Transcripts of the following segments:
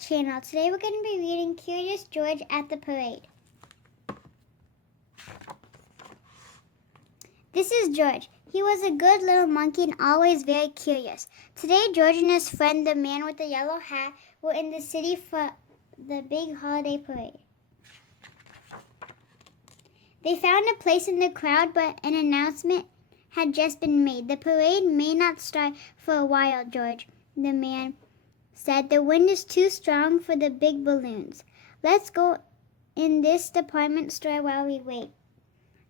channel. Today we're going to be reading Curious George at the Parade. This is George. He was a good little monkey and always very curious. Today George and his friend, the man with the yellow hat, were in the city for the big holiday parade. They found a place in the crowd, but an announcement had just been made. The parade may not start for a while, George, the man said. The wind is too strong for the big balloons. Let's go in this department store while we wait.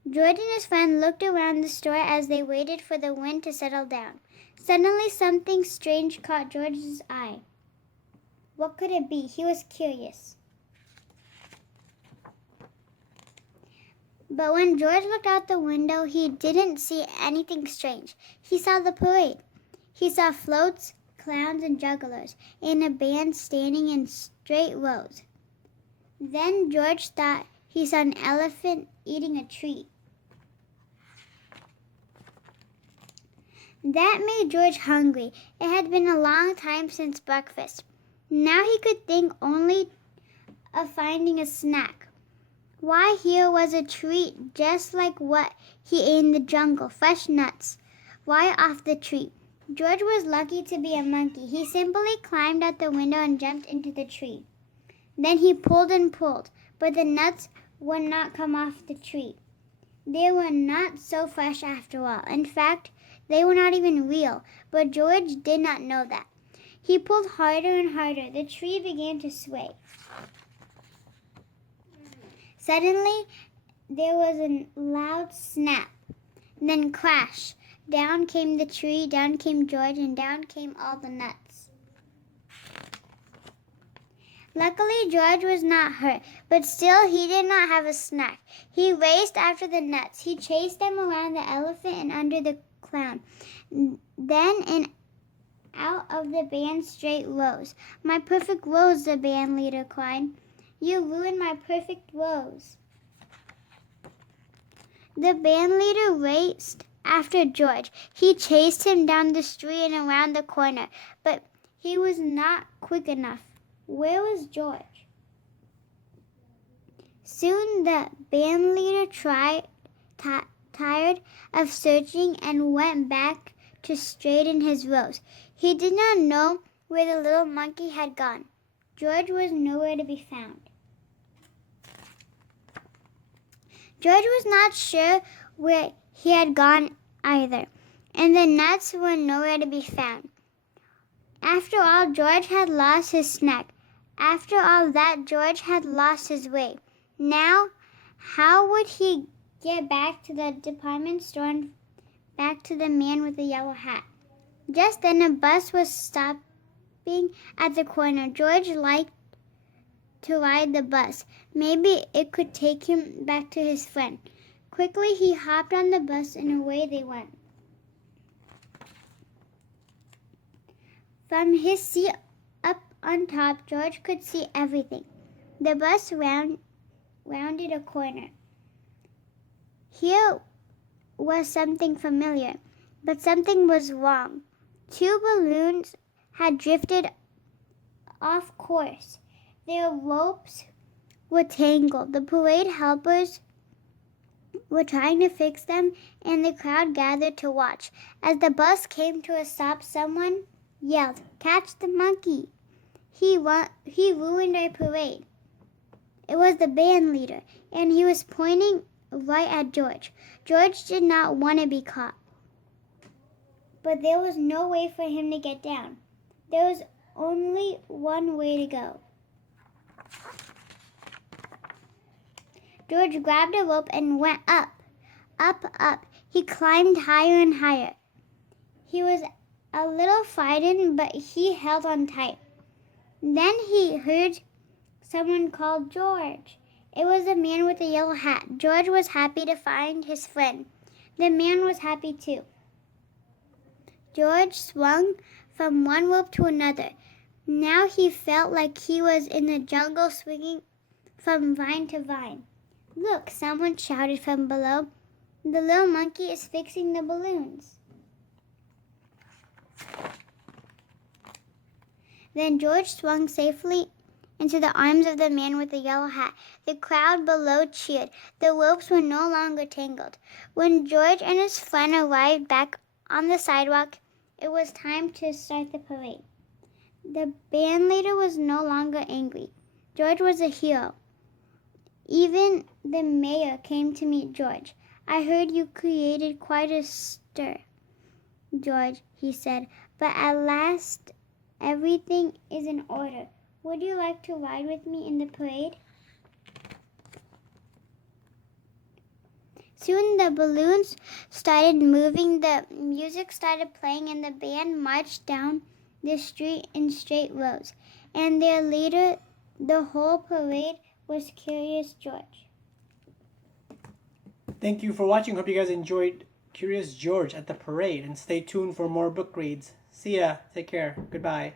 George and his friend looked around the store as they waited for the wind to settle down. Suddenly something strange caught George's eye. What could it be? He was curious. But when George looked out the window, he didn't see anything strange. He saw the parade. He saw floats, clowns, and jugglers, and a band standing in straight rows. Then George thought he saw an elephant eating a treat. That made George hungry. It had been a long time since breakfast. Now he could think only of finding a snack. Why, here was a treat just like what he ate in the jungle, fresh nuts, right off the tree. George was lucky to be a monkey. He simply climbed out the window and jumped into the tree. Then he pulled and pulled, but the nuts would not come off the tree. They were not so fresh after all. In fact, they were not even real, but George did not know that. He pulled harder and harder. The tree began to sway. Suddenly, there was a loud snap, then crash. Down came the tree, down came George, and down came all the nuts. Luckily, George was not hurt, but still he did not have a snack. He raced after the nuts. He chased them around the elephant and under the clown. Then and out of the band straight rose. My perfect rose, the band leader cried. You ruined my perfect rose. The band leader raced after George. He chased him down the street and around the corner, but he was not quick enough. Where was George? Soon the band leader tired of searching and went back to straighten his rose. He did not know where the little monkey had gone. George was nowhere to be found. George was not sure where he had gone either, and the nuts were nowhere to be found. After all, George had lost his snack. After all that, George had lost his way. Now, how would he get back to the department store and back to the man with the yellow hat? Just then, a bus was stopping at the corner. George liked to ride the bus. Maybe it could take him back to his friend. Quickly, he hopped on the bus and away they went. From his seat up on top, George could see everything. The bus rounded a corner. Here was something familiar, but something was wrong. Two balloons had drifted off course. Their ropes were tangled. The parade helpers were trying to fix them, and the crowd gathered to watch. As the bus came to a stop, someone yelled, "Catch the monkey! He ruined our parade." It was the band leader, and he was pointing right at George. George did not want to be caught, but there was no way for him to get down. There was only one way to go. George grabbed a rope and went up, up, up. He climbed higher and higher. He was a little frightened, but he held on tight. Then he heard someone call George. It was the man with the yellow hat. George was happy to find his friend. The man was happy too. George swung from one rope to another. Now he felt like he was in the jungle, swinging from vine to vine. Look, someone shouted from below. The little monkey is fixing the balloons. Then George swung safely into the arms of the man with the yellow hat. The crowd below cheered. The ropes were no longer tangled. When George and his friend arrived back on the sidewalk, it was time to start the parade. The band leader was no longer angry. George was a hero. Even the mayor came to meet George. I heard you created quite a stir, George, he said, but at last everything is in order. Would you like to ride with me in the parade? Soon the balloons started moving, the music started playing, and the band marched down the street in straight rows. And their leader, the whole parade, was Curious George. Thank you for watching. Hope you guys enjoyed Curious George at the parade, and stay tuned for more book reads. See ya. Take care. Goodbye.